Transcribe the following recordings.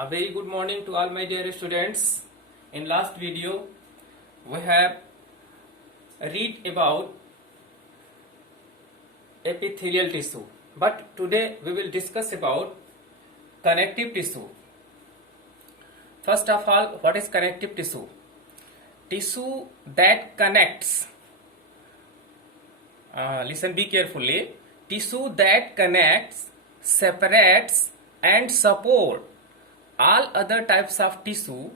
A very good morning to all my dear students. In last video we have read about epithelial tissue, but today we will discuss about connective tissue. First of all, what is connective tissue? Tissue that connects, listen be carefully, tissue that connects, separates and support all other types of tissue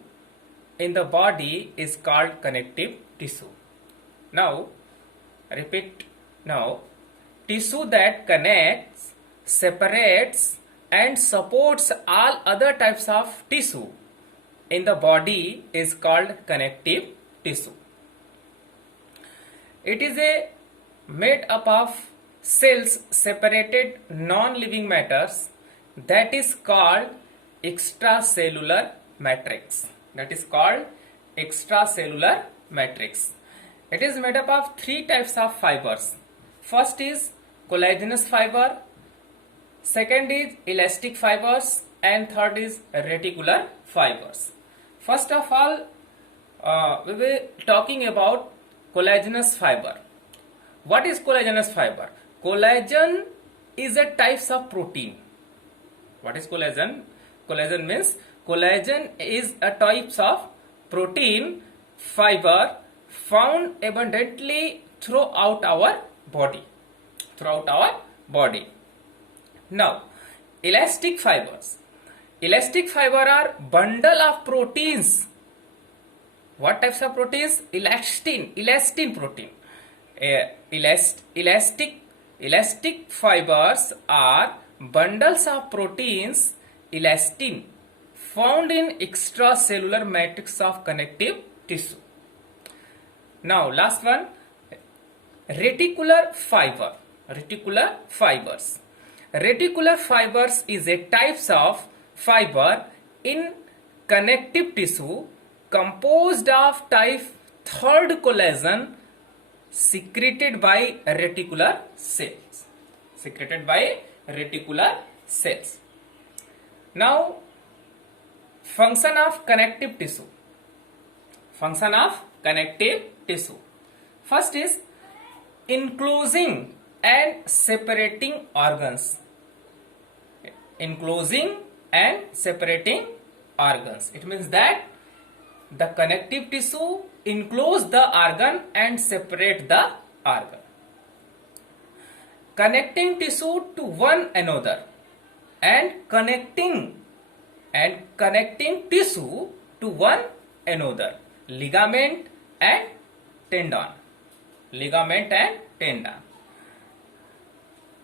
in the body is called connective tissue. Now, repeat now, tissue that connects, separates and supports all other types of tissue in the body is called connective tissue. It is made up of cells separated non-living matters that is called extracellular matrix. That is called extracellular matrix. It is made up of three types of fibers. First is collagenous fiber, second is elastic fibers, and third is reticular fibers. First of all, we will talking about collagenous fiber. What is collagenous fiber? Collagen is a type of protein. What is collagen? Collagen means collagen is a type of protein fiber found abundantly throughout our body. Now, elastic fibers. Elastic fiber are bundle of proteins. What types of proteins? Elastin protein. Elastic fibers are bundles of proteins, elastin, found in extracellular matrix of connective tissue. Now, last one, reticular fiber. Reticular fibers. Reticular fibers is a types of fiber in connective tissue composed of type 3rd collagen secreted by reticular cells. Now, function of connective tissue. First is enclosing and separating organs. It means that the connective tissue enclose the organ and separate the organ. Connecting tissue to one another and connecting tissue to one another. Ligament and tendon.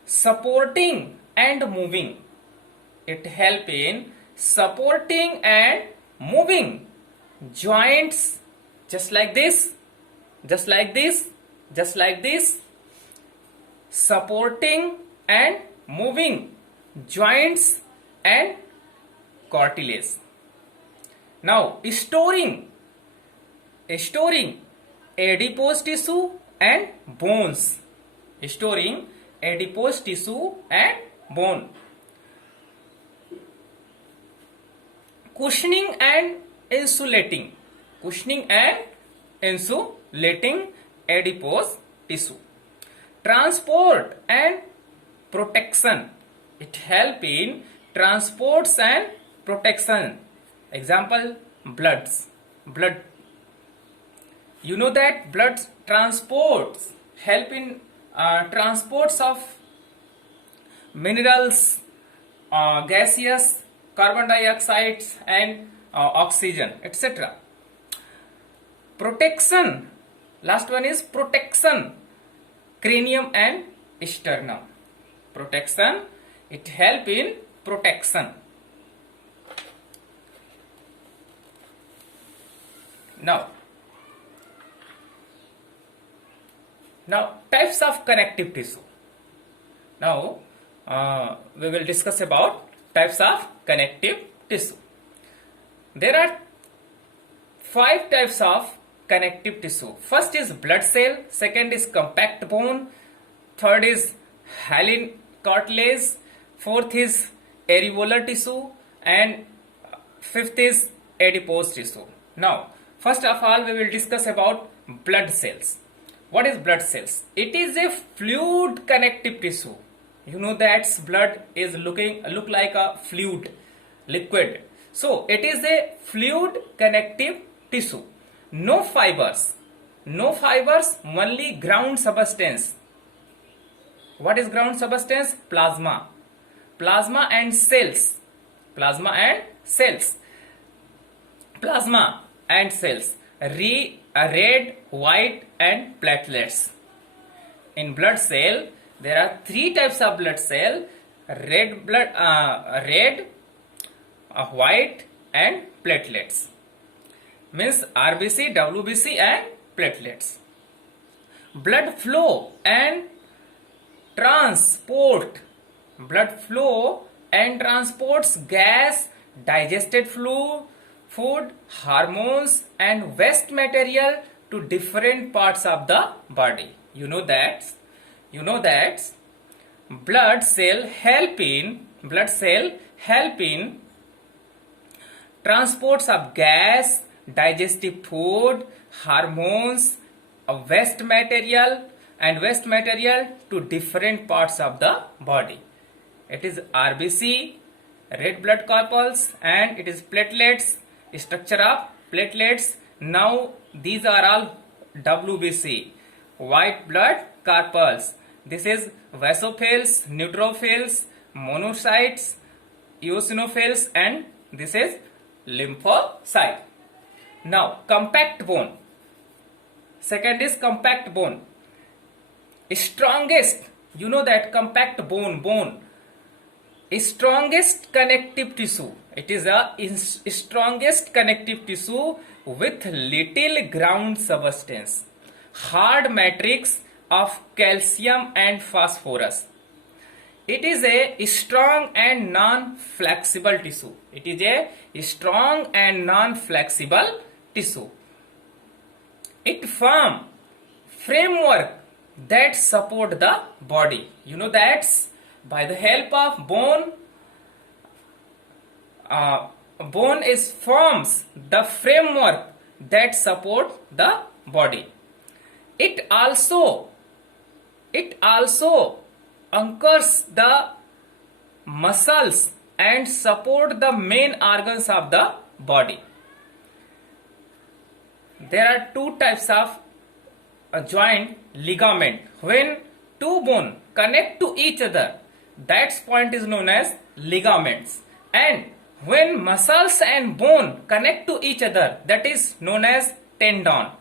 Supporting and moving. It help in supporting and moving joints just like this. Supporting and moving joints and cartilage. Now, storing adipose tissue and bones. Cushioning and insulating adipose tissue. Transport and protection. It help in transports and protection. Example, blood. You know that blood transports help in transports of minerals, gaseous, carbon dioxide and oxygen, etc. Protection. Last one is protection. Cranium and sternum. Protection. It help in protection. Now, types of connective tissue. Now, we will discuss about types of connective tissue. There are 5 types of connective tissue. First is blood cell, second is compact bone, third is hyaline cartilage, fourth is areolar tissue, and fifth is adipose tissue. Now, first of all, we will discuss about blood cells. What is blood cells? It is a fluid connective tissue. You know that blood is look like a fluid, liquid. So it is a fluid connective tissue. No fibers, only ground substance. What is ground substance? Plasma and cells. Plasma and cells. Red, white and platelets. In blood cell, there are three types of blood cell: red, white and platelets. Means RBC, WBC and platelets. Blood flow and transports gas, digested food, hormones and waste material to different parts of the body. You know that blood cell help in transports of gas, digestive food, hormones, waste material to different parts of the body. It is RBC, red blood corpuscles, and it is platelets, structure of platelets. Now these are all WBC, white blood corpuscles. This is basophils, neutrophils, monocytes, eosinophils, and this is lymphocyte. Now compact bone. Second is compact bone. Strongest, you know that compact bone, strongest connective tissue. It is a strongest connective tissue with little ground substance. Hard matrix of calcium and phosphorus. It is a strong and non-flexible tissue. It forms framework that support the body. You know that by the help of bone, forms the framework that support the body. It also anchors the muscles and support the main organs of the body. There are two types of joint ligament. When two bones connect to each other, that point is known as ligaments. And when muscles and bone connect to each other, that is known as tendon.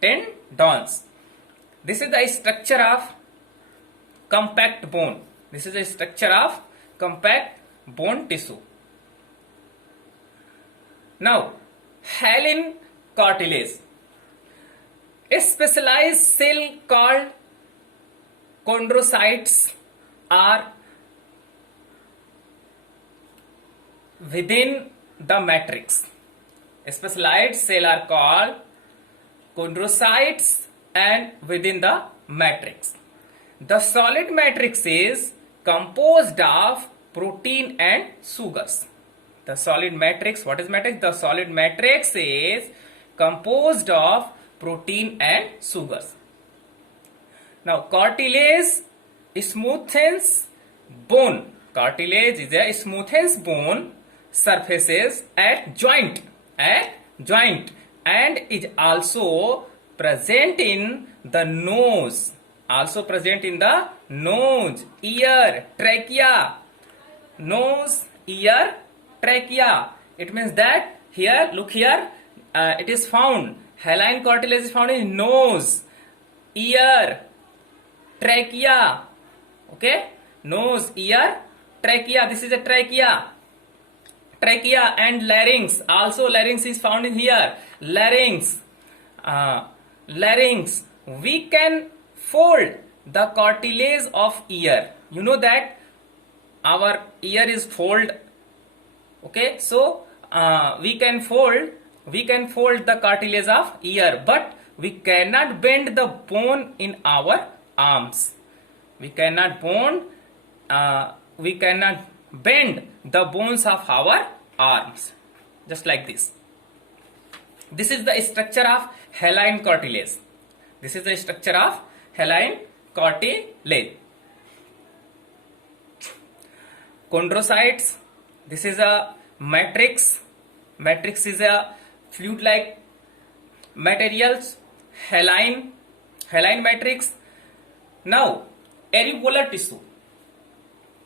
Tendons. This is the structure of compact bone. Tissue. Now, hyaline cartilage. A specialized cell called chondrocytes are within the matrix. A specialized cell are called chondrocytes and within the matrix. The solid matrix is composed of protein and sugars. The solid matrix, what is matrix? The solid matrix is composed of protein and sugars. Now, cartilage smoothens bone. Cartilage is a smoothens bone surfaces at joint and is also present in the nose. Ear, trachea. Nose, ear, trachea. It means that here, look here, it is found. Hyaline cartilage is found in nose, ear, trachea. Okay, nose, ear, trachea. This is a trachea. And larynx. Also, larynx is found in here. Larynx. We can fold the cartilage of ear. You know that our ear is fold. Okay, so we can fold the cartilage of ear, but we cannot bend the bone in our arms. We cannot bend the bones of our arms, just like this. This is the structure of hyaline cartilage. This is the structure of hyaline cartilage. Chondrocytes. This is a matrix. Matrix is a fluid-like materials. Hyaline matrix. Now, areolar tissue.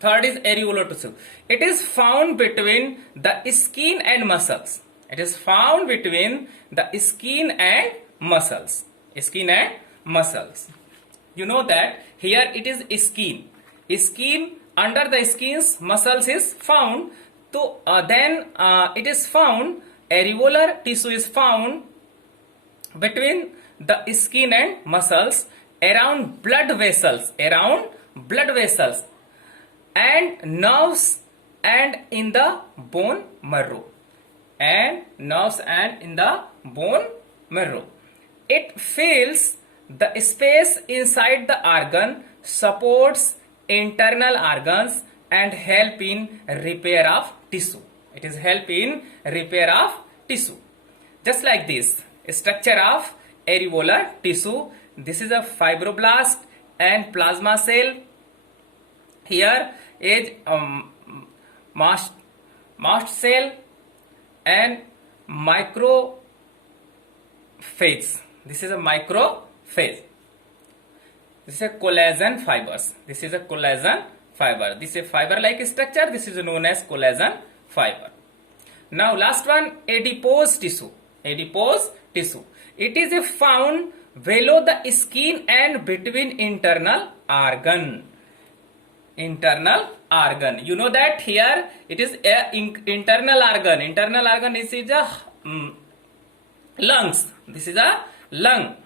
Third is areolar tissue. It is found between the skin and muscles. It is found between the skin and muscles. Skin and muscles. You know that here it is skin. Skin, under the skin's muscles is found. So then it is found, areolar tissue is found between the skin and muscles, around blood vessels, and nerves and in the bone marrow. It fills the space inside the organ, supports internal organs and help in repair of tissue. It is help in repair of tissue. Just like this, structure of areolar tissue. This is a fibroblast and plasma cell. Here is mast cell and microphage. This is a microphage. This is a collagen fibers. This is a collagen fiber. This is a fiber-like structure. This is known as collagen fiber. Now last one, adipose tissue. Adipose tissue. It is found below the skin and between internal organ. Internal organ. You know that here it is a internal organ. Internal organ is a lungs. This is a lung.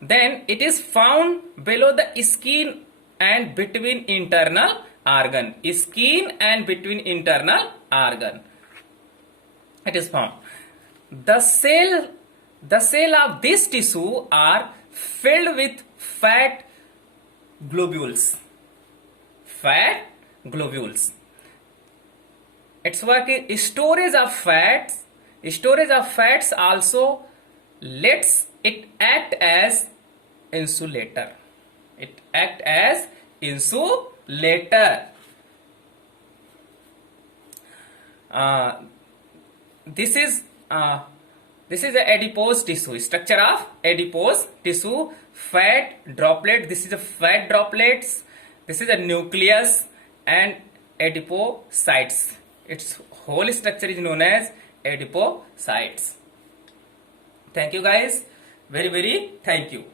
Then it is found below the skin and between internal organ. Skin and between internal organ. It is found. The cell of this tissue are filled with fat globules. Fat globules. Its work is storage of fats. Storage of fats also lets it act as insulator. It act as insulator. This is the adipose tissue. Structure of adipose tissue. Fat droplet. This is the fat droplets. This is a nucleus and adipocytes. Its whole structure is known as adipocytes. Thank you guys. Very thank you.